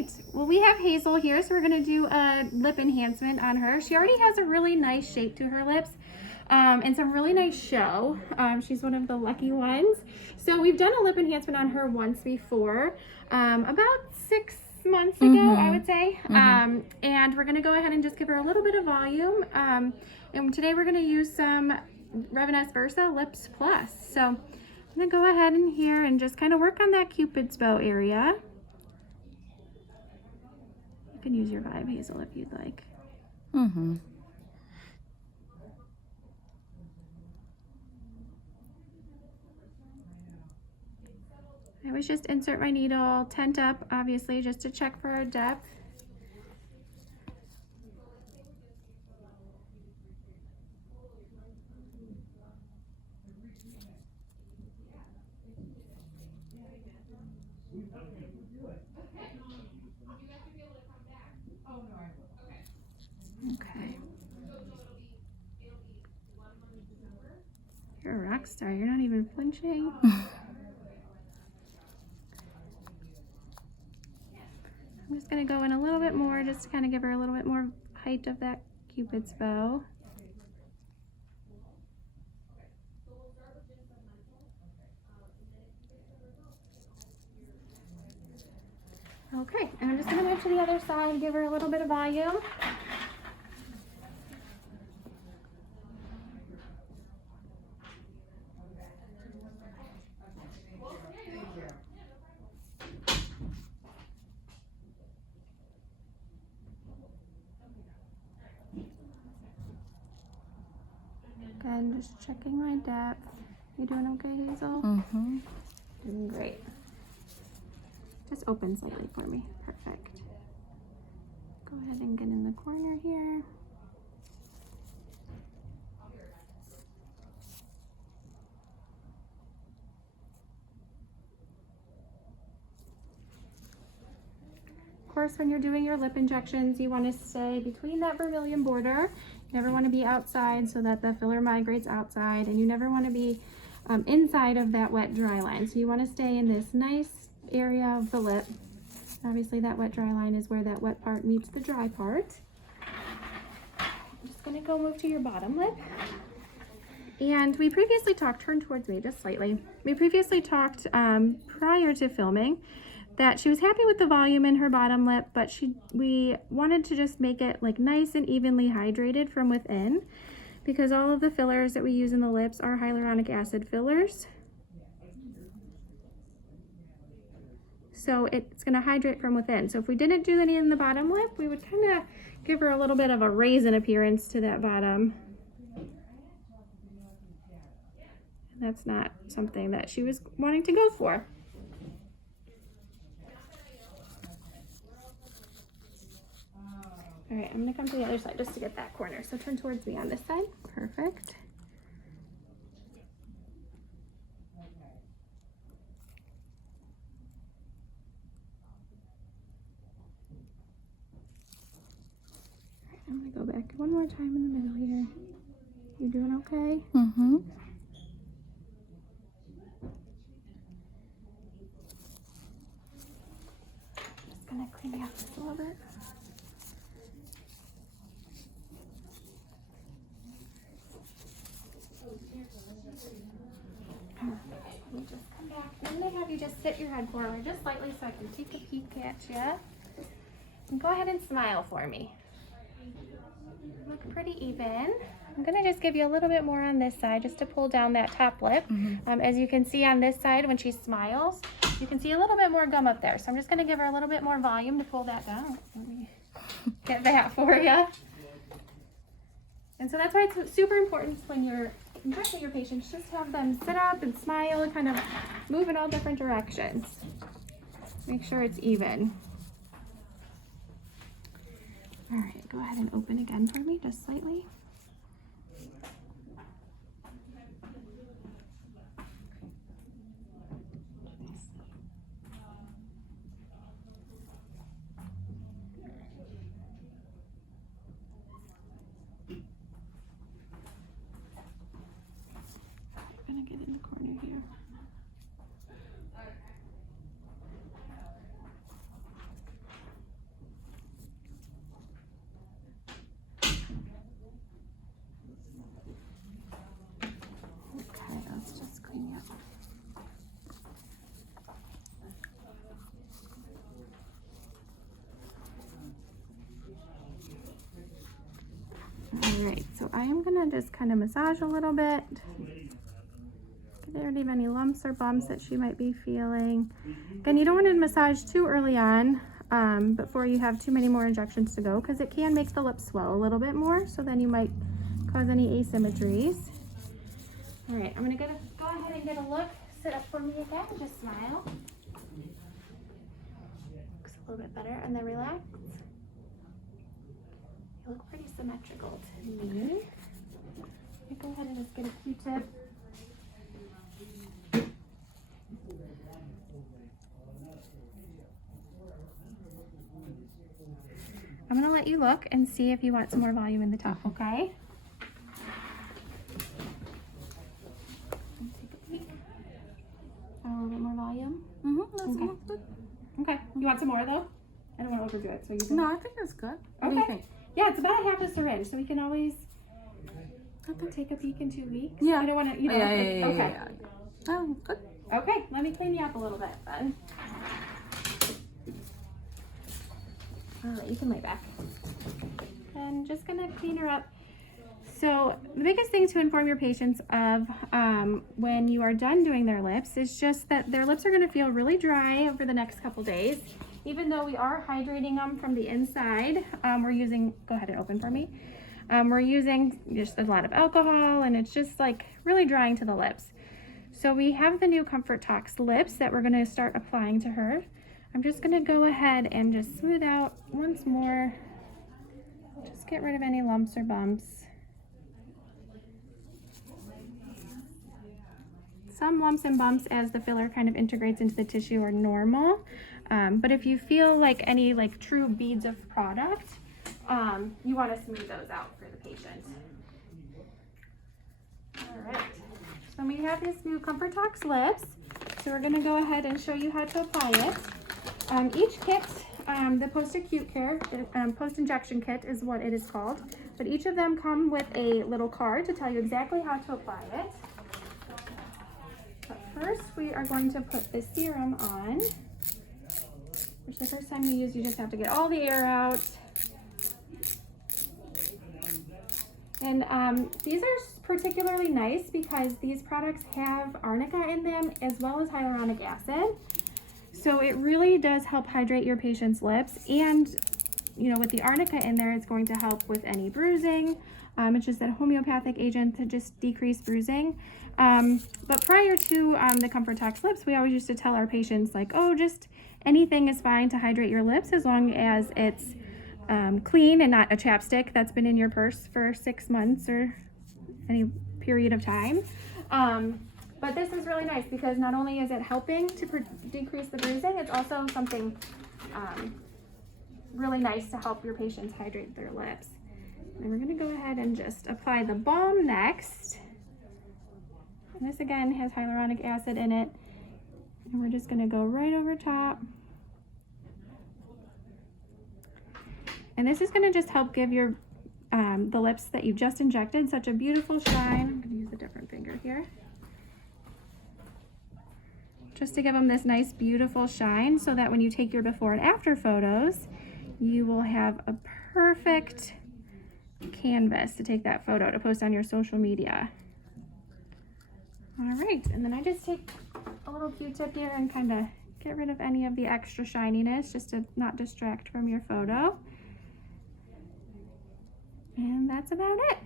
right. Well, we have Hazel here, so we're going to do a lip enhancement on her. She already has a really nice shape to her lips and some really nice show. She's one of the lucky ones. So we've done a lip enhancement on her once before, about 6 months ago, I would say. And we're going to go ahead and just give her a little bit of volume. And today we're going to use some Reviness Versa Lips Plus. So I'm going to go ahead in here and just kind of work on that Cupid's bow area. You can use your Vibe Hazel if you'd like. I always just insert my needle, tent up, obviously, just to check for our depth. Okay. You're a rock star. You're not even flinching. I'm just going to go in a little bit more just to kind of give her a little bit more height of that Cupid's bow. Okay, and I'm just going to move to the other side and give her a little bit of volume. Again, just checking my depth. You doing okay, Hazel? Doing great. Just open slightly for me. Perfect. Go ahead and get in the corner here. Of course, when you're doing your lip injections, you want to stay between that vermilion border. You never want to be outside so that the filler migrates outside, and you never want to be inside of that wet dry line. So you want to stay in this nice area of the lip. Obviously that wet dry line is where that wet part meets the dry part. I'm just going to go move to your bottom lip. And we previously talked, turn towards me just slightly. We previously talked prior to filming that she was happy with the volume in her bottom lip, but we wanted to just make it like nice and evenly hydrated from within, because all of the fillers that we use in the lips are hyaluronic acid fillers. So it's going to hydrate from within. So if we didn't do any in the bottom lip, we would kind of give her a little bit of a raisin appearance to that bottom. And that's not something that she was wanting to go for. All right, I'm gonna come to the other side just to get that corner. So turn towards me on this side. Perfect. All right, I'm gonna go back one more time in the middle here. You doing okay? Just gonna clean you up just a little bit. Let me just come back. I'm going to have you just sit your head forward just slightly so I can take a peek at you. And go ahead and smile for me. Look pretty even. I'm going to just give you a little bit more on this side just to pull down that top lip. As you can see on this side, when she smiles, you can see a little bit more gum up there. So I'm just going to give her a little bit more volume to pull that down. Let me get that for you. And so that's why it's super important when you're injecting your patients, just have them sit up and smile and kind of move in all different directions. Make sure it's even. All right, go ahead and open again for me, just slightly. I'm gonna get in the corner here. All right, so I am gonna just kind of massage a little bit. Get rid of any lumps or bumps that she might be feeling. Again, you don't want to massage too early on before you have too many more injections to go, because it can make the lips swell a little bit more, so then you might cause any asymmetries. All right, I'm gonna go ahead and get a look. Sit up for me again, just smile. Looks a little bit better, and then relax. You look pretty symmetrical to me. Let me go ahead and just get a Q-tip. I'm gonna let you look and see if you want some more volume in the top, okay? Take a peek. A little bit more volume? Mm-hmm, okay. Good. Okay, you want some more though? I don't want to overdo it, so you can... No, I think that's good. What do you think? Yeah, it's about half a syringe, so we can always take a peek in 2 weeks. Yeah. I don't want to, you know. Okay. Oh, good. Okay, let me clean you up a little bit then. All right, you can lay back. And just gonna clean her up. So the biggest thing to inform your patients of when you are done doing their lips is just that their lips are gonna feel really dry over the next couple days. Even though we are hydrating them from the inside, we're using, go ahead and open for me. We're using just a lot of alcohol, and it's just like really drying to the lips. So we have the new Comfortox lips that we're gonna start applying to her. I'm just gonna go ahead and just smooth out once more. Just get rid of any lumps or bumps. Some lumps and bumps as the filler kind of integrates into the tissue are normal. But if you feel like any true beads of product, you want to smooth those out for the patient. All right, so we have this new Comfortox lips. So we're going to go ahead and show you how to apply it. Each kit, the post-acute care, post-injection kit is what it is called, but each of them come with a little card to tell you exactly how to apply it. But first, we are going to put the serum on, which the first time you use, you just have to get all the air out. And these are particularly nice because these products have arnica in them as well as hyaluronic acid. So it really does help hydrate your patient's lips, and with the arnica in there, it's going to help with any bruising. It's just that homeopathic agent to just decrease bruising. But prior to the Comfortox lips, we always used to tell our patients just anything is fine to hydrate your lips as long as it's clean and not a chapstick that's been in your purse for 6 months or any period of time. But this is really nice because not only is it helping to decrease the bruising, it's also something really nice to help your patients hydrate their lips. And we're going to go ahead and just apply the balm next. And this again has hyaluronic acid in it. And we're just going to go right over top. And this is going to just help give your the lips that you just injected such a beautiful shine. I'm going to use a different finger here. Just to give them this nice, beautiful shine so that when you take your before and after photos, you will have a perfect canvas to take that photo to post on your social media. All right, and then I just take a little Q-tip here and kind of get rid of any of the extra shininess just to not distract from your photo. And that's about it.